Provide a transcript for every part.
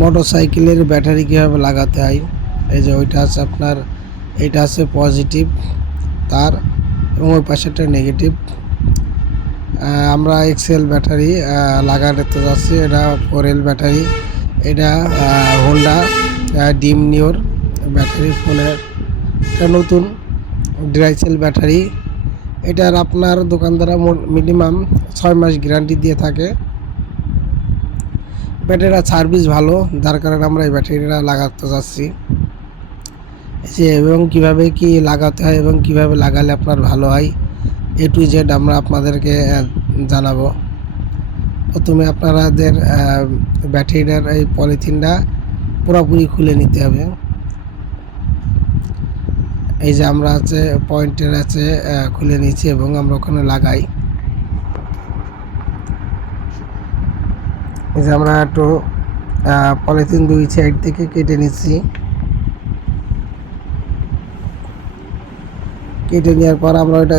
মোটরসাইকেলের ব্যাটারি কীভাবে লাগাতে হয়। এই যে ওইটা আছে আপনার, এইটা আছে পজিটিভ তার এবং ওই পাশেরটা নেগেটিভ। আমরা এক্সেল ব্যাটারি লাগাতে যাচ্ছি। এটা 4L ব্যাটারি। এটা হোন্ডা ডিম নিওর ব্যাটারি ফোনের একটা নতুন ড্রাইসেল ব্যাটারি। এটার আপনার দোকানদাররা মিনিমাম 6 মাস গ্যারান্টি দিয়ে থাকে। ব্যাটারিটা সার্ভিস ভালো, যার কারণে আমরা এই ব্যাটারিটা লাগাতে যাচ্ছি। এবং কিভাবে কি লাগাতে হয় এবং কিভাবে লাগালে আপনার ভালো হয়, A to Z আমরা আপনাদেরকে জানাবো। প্রথমে আপনাদের ব্যাটারিটার এই পলিথিনটা পুরোপুরি খুলে নিতে হবে। এই যে আমরা আছে পয়েন্টের আছে খুলে নিচ্ছি এবং আমরা ওখানে লাগাই। এই যে আমরা একটু পলিথিন দুই সাইড থেকে কেটে নিচ্ছি। কেটে নেওয়ার পর আমরা ওটা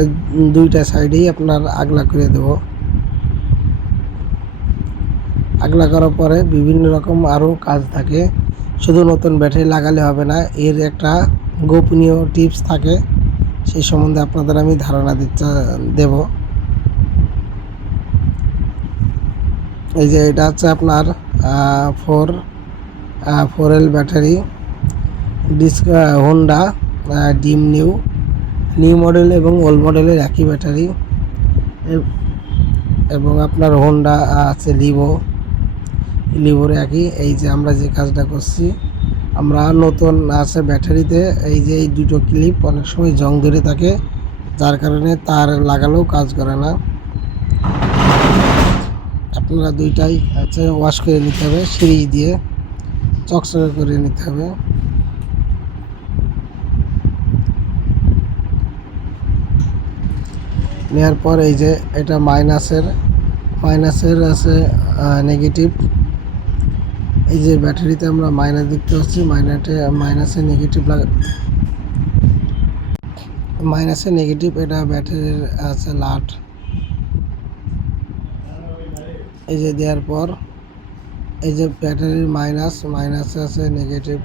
দুইটা সাইডেই আপনার আগলা করে দেব। আগলা করার পরে বিভিন্ন রকম আরও কাজ থাকে, শুধু নতুন ব্যাটারি লাগালে হবে না, এর একটা গোপনীয় টিপস থাকে, সেই সম্বন্ধে আপনাদের আমি ধারণা দেব। এই যে এটা হচ্ছে আপনার 4L ব্যাটারি, হোন্ডা ডিম নিউ মডেল এবং ওল্ড মডেলের একই ব্যাটারি। এবং আপনার হোন্ডা আছে লিভোর একই। এই যে আমরা যে কাজটা করছি, আমরা নতুন আছে ব্যাটারিতে এই যে এই দুটো ক্লিপ অনেক সময় জং ধরে থাকে, যার কারণে তার লাগালেও কাজ করে না। আপনারা দুইটাই আছে ওয়াশ করে নিতে হবে, সিরিজ দিয়ে চকচকে করে নিতে হবে। নেওয়ার পর এই যে এটা মাইনাসের আছে নেগেটিভ। এই যে ব্যাটারিতে আমরা মাইনাস দেখতে পাচ্ছি, মাইনাসে নেগেটিভ। এটা ব্যাটারির আছে লাট। এই যে দেওয়ার পর এই যে ব্যাটারির মাইনাসে আছে নেগেটিভ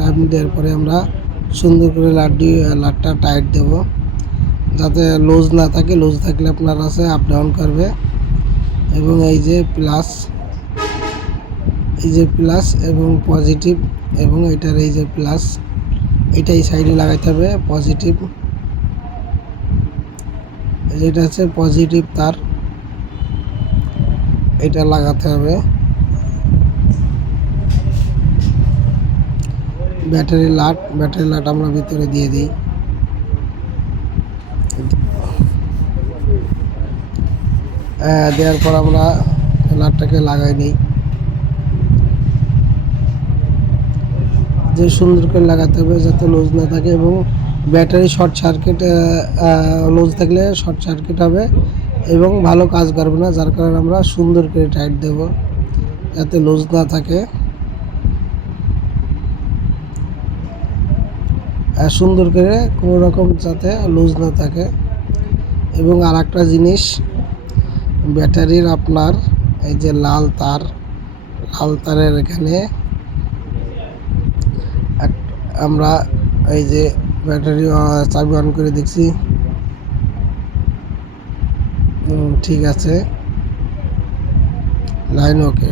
লাইন দেওয়ার পরে আমরা সুন্দর করে লাটটা টাইট দেব, যাতে লুজ না থাকে। লুজ থাকলে আপনার আছে আপ ডাউন করবে। এবং এই যে প্লাস এবং পজিটিভ এবং এটার এই যে প্লাস, এটা এই সাইডে লাগাইতে হবে। পজিটিভ, যেটা আছে পজিটিভ তার, এটা লাগাতে হবে। ব্যাটারি লাট আমরা ভিতরে দিয়ে দিই। দেওয়ার পর আমরা লাটটাকে লাগাই নিই। যে সুন্দর করে লাগাতে হবে যাতে লুজ না থাকে, এবং ব্যাটারি শর্ট সার্কিট, লুজ থাকলে শর্ট সার্কিট হবে এবং ভালো কাজ করবে না, যার কারণে আমরা সুন্দর করে টাইট দেব যাতে লুজ না থাকে। সুন্দর করে কোনো রকম যাতে লুজ না থাকে। এবং আর একটা জিনিস, ব্যাটারির আপনার এই যে লাল তারের এখানে আমরা এই যে ব্যাটারি চাবি অন করে দেখছি, ঠিক আছে, লাইন ওকে।